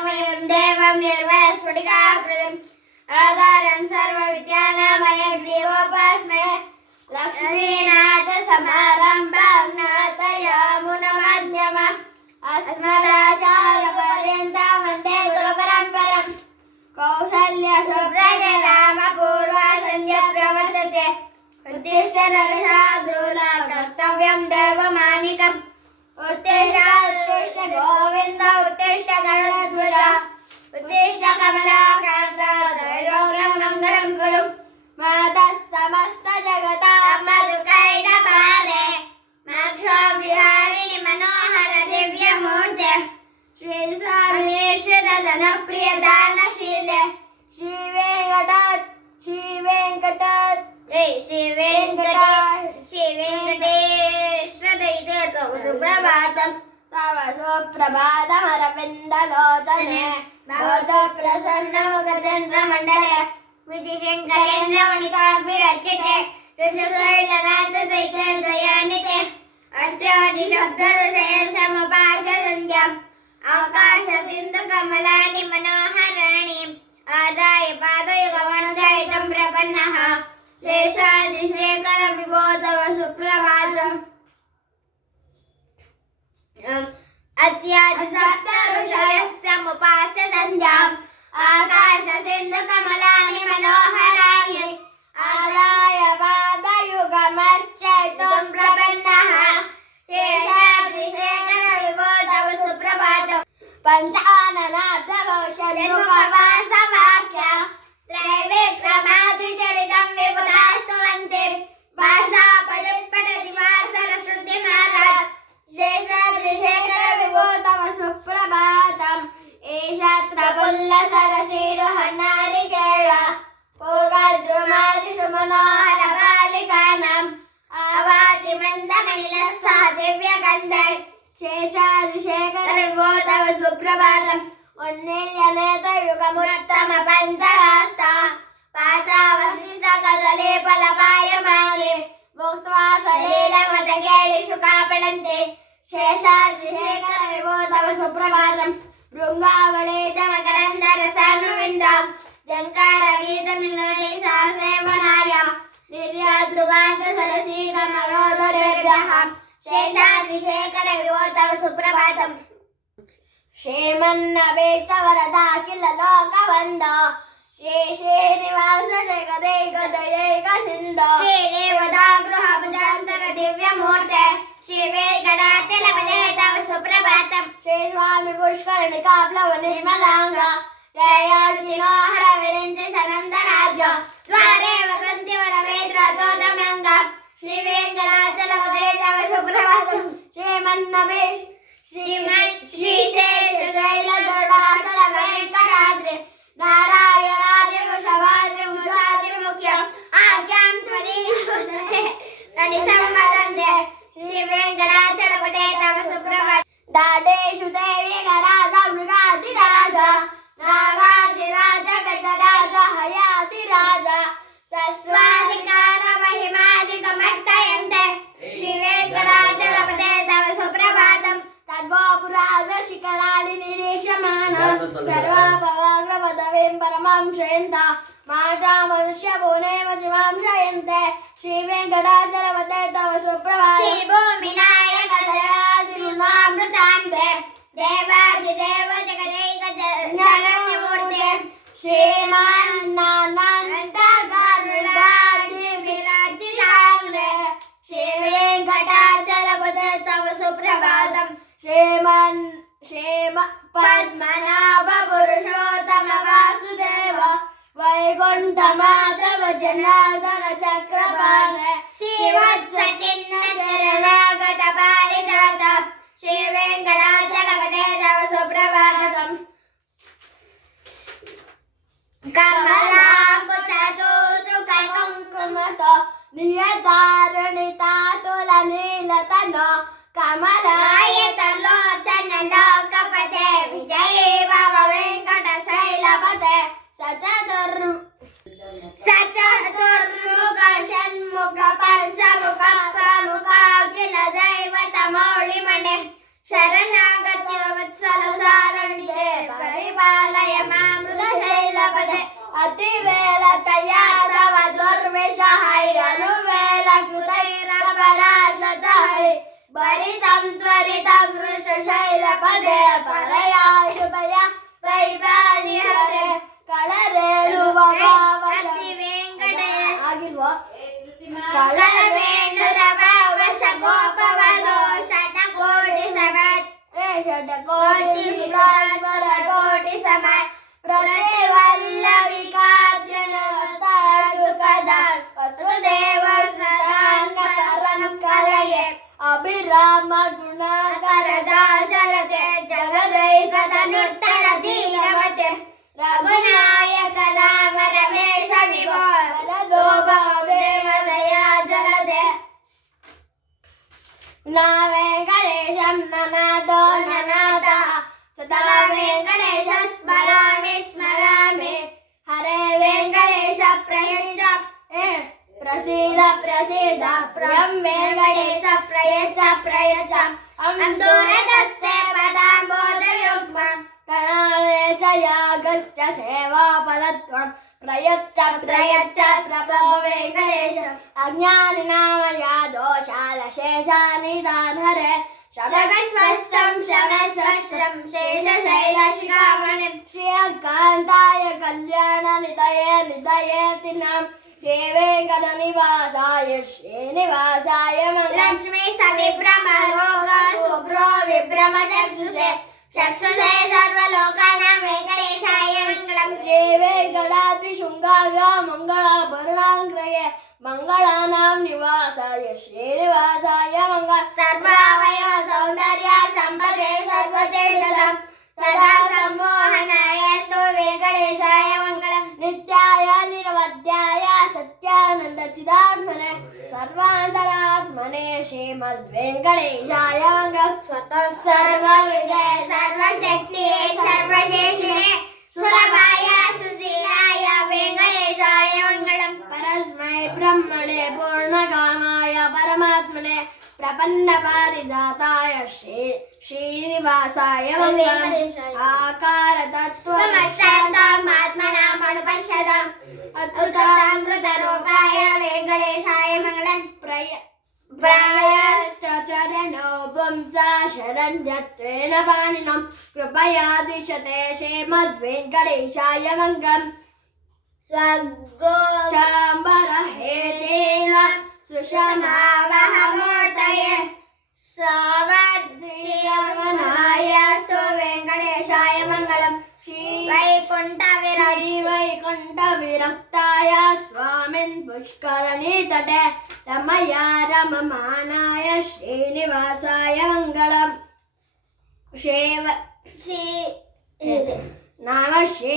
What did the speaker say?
ज्ञानमयं देवं निर्मलस्फटिकाकृतिम् आधारं सर्वविद्यानां हयग्रीवोपास्महे लक्ष्मीनाथसमारम्भां नाथयामुनमध्यमम् अस्मदाचार्यपर्यन्तां वन्दे गुरुपरम्पराम् कौसल्यसुप्रजरामपूर्वा सन्ध्या प्रवर्तते उत्तिष्ठ नरशार्दूल कर्तव्यं देवमानिकम् उत्तिष्ठ गोविन्द उत्तिष्ठ गरुडध्वज उत्तिष्ठ कमलाकान्त त्रैलोक्यं मङ्गलं कुरु मातः समस्त जगतां मधुकैटभारे मोक्षविहारिणि मनोहर दिव्यमूर्ते श्री स्वामीश्वरधनप्रिय दानशीले सुप्रभातं तव सुप्रभातमरविन्दलोचने भवतः प्रसन्नमुखचन्द्रमण्डले विधिशङ्करेन्द्रमणिकाभिरचिते ऋषशैलनाथदैत्यदयानिते अत्रादिशब्दऋषये समुपाससन्ध्याम् आकाशसिन्धुकमलानि मनोहराणि आदाय पादयुगमनुजायितं प्रपन्नः शेषादिशेखर विभो तव सुप्रभातम् अत्यादिसप्तऋषयस्य समुपाससन्ध्याम् आकाशसिन्धुकमलानि मनोहराणि आदाय पादयुगमर्चयितुं प्रपन्नः शेषादिशेखर विभो तव सुप्रभातम् पञ्चाननाथवशन्मुखवासवाक्य त्रैविक्रमादिचरितं विपुलास्तुवन्ति भाषापठति वा सरस्वती महाराज शेषाद्रिशेखर विभो तव सुप्रभातम् एषा प्रफुल्लसरसीरुहन्नारिकेळ पूगद्रुमादिसुमनोहर बालिकानाम् आवाति मन्दमणिलः सह दिव्यगन्धै शेषाद्रिशेखर विभो तव सुप्रभातम् उन्नील्यनेत्रयुगमुत्तम पञ्चरास्ता पात्रावशिष्टकदलीफलपायमाने भुक्त्वा सलीलमतकेलिषुकापडन्ति शेषाद्रिशेखर विभो तव सुप्रभातम् भृङ्गावळे च मकरन्दरसानुविन्दं जङ्कारगीतमिनोलि सासेवनाय निर्याद्रुवान्तसरसीकमरोदरेभ्यः शेषाद्रिशेखर विभो तव सुप्रभातम् श्रीमन्नवेक्तवरदाखिल लोकवन्दो श्री श्रीनिवास जगदैकदयैक सिन्धो श्रीदेवतागृहभुजान्तर दिव्यमूर्ते श्रीवेङ्कटाचलपदे तव सुप्रभातम् श्री स्वामी पुष्करणिकाप्लव निर्मलाङ्ग जयादिनोहर विरिञ्चि सनन्दनाद्य द्वारे वसन्ति वरवेद्रतोदमङ्ग श्रीवेङ्कटाचलपदे तव सुप्रभातम् श्रीमन्नवेश श्रीशैलगरुडाचल वेङ्कटाद्रि नारायणादिवृषभाद्रिमुषाद्रिमुख्यम् आज्ञां त्वदीये तनिसंवदन्ते श्रीवेङ्कटाचलपदे तव सुप्रभातम् दाडेषु देवी गराज मृगाधिराज नागाधिराज गजराज हयाधिराज सस्वाधिकार महिमाधिकमर्तयन्ते श्रीवेङ्कटाचलपदे तव सुप्रभातम् गोपुराग्रशिखराणि निरीक्ष्यमाणं सर्वापवाग्रपदवीं परमां श्रयन्ता माता मनुष्यभुवनेव शिवां श्रयन्ते श्रीवेङ्कटाचलपदे तव सुप्रभातम् श्रीभूमिनायकदयादिगुणामृतान्ते देवादिदेव जगदैकशरण्यमूर्ते श्रीमान्नानन्दगरुडादिविराजिताग्रे श्रीवेङ्कटाचलपदे तव सुप्रभातम् श्रीम पद्मनाभ पुरुषोत्तम वासुदेव वैकुण्ठ माधव जनार्दन चक्रपाणे श्रीवत्स चिह्न शरणागत पारिजात श्रीवेङ्कटाचलपदे तव सुप्रभातम् कमलाकुचूचुकैकुङ्कुमत नियतारुणितातुलनीलतनो कमलायतलोचन लोकपते विजये भव वेङ्कटशैलपते सचतुर्मुख षण्मुख पञ्चमुख प्रमुख अखिल दैवतमौलिमणे शरणागत वत्सल सारण्ये अतिवेलतया तव दुर्विषहैरनुवेलकृतैरपराशतैः भरितं त्वरितं वृषशैलपदे परयायुपया वैपालिहते कलरेणुवश गोपवधो शतकोटि समय प्रतिवल्लविकाद्यनोत्तासुकदा वसुदेवसुतान्नपरं कलयेत् अभिराम गुणाकरदाशरथे जगदैकतनुत्तरधीरमते रघुनायक राम रमेश विभो वरदो भवदेवदया जलदे ना वेङ्कटेशं ननादो ननादः सदा वेङ्कटेश स्मरामि स्मरामि हरे वेङ्कटेश प्रयच्छ प्रसीद प्रसीद प्रियं वेङ्कटेश प्रयच्छ प्रयच्छ दूरदस्ते पदाम्बोजयुग्मं प्रणामे च यागश्च सेवाफलत्वं प्रयच्छ प्रयच्छ प्रभो वेङ्कटेश अज्ञानिनामया दोषालशेषानिदानहरे शमस्वस्तं शमस्वस्त्रं शेषशैलशिखामणिं श्रियकान्ताय कल्याणनिधये निधयेतिनां हे वेङ्कटनिवासाय श्रीनिवासाय लक्ष्मी सविभ्रमलोका शुभ्रो विभ्रमचक्षुषे चक्षुषे सर्वलोकानां वेङ्कटेशाय मङ्गलं श्री वेङ्कटाद्रिशृङ्गाग्रा मङ्गलाभरणाङ्ग्रये मङ्गलानां निवासाय श्रीनिवासाय मङ्गल सर्वावयव सौन्दर्य सम्पदे सर्वतेजसं सदा सम्मोहनाय स्तु वेङ्कटेशाय मङ्गलं नित्याय निरवध्याय सत्यानन्दचिदात्मने सर्वान्तरात्मने श्रीमद्वेङ्कटेशाय मङ्गलं स्वतः सर्वविजय सर्वशक्तिये सर्वशेषिणे सुलभाय सुशीलाय वेङ्कटेशाय मङ्गलं परस्मै ब्रह्मणे पूर्णकामाय परमात्मने प्रपन्नपारिजाताय श्रीनिवासाय मङ्गलम् आकारतत्त्वमशान्तामात्मनामनुपश्यताम् अद्भुतामृतरूपाय वेङ्कटेशाय मङ्गलं प्रायश्च चरणो पुंसा शरण्यत्वेन पाणिनं कृपया दिशते श्रीमद्वेङ्कटेशाय मङ्गलम् स्वगोचाम्बरहेतेन सुषमावहमूर्तये सवद्रियमनायस्तु वेङ्कटेशाय मङ्गलं श्रीवैकुण्ठविरक्ताय स्वामिन् पुष्करणीतटे रमया रममानाय श्रीनिवासाय मङ्गलम् नाम श्री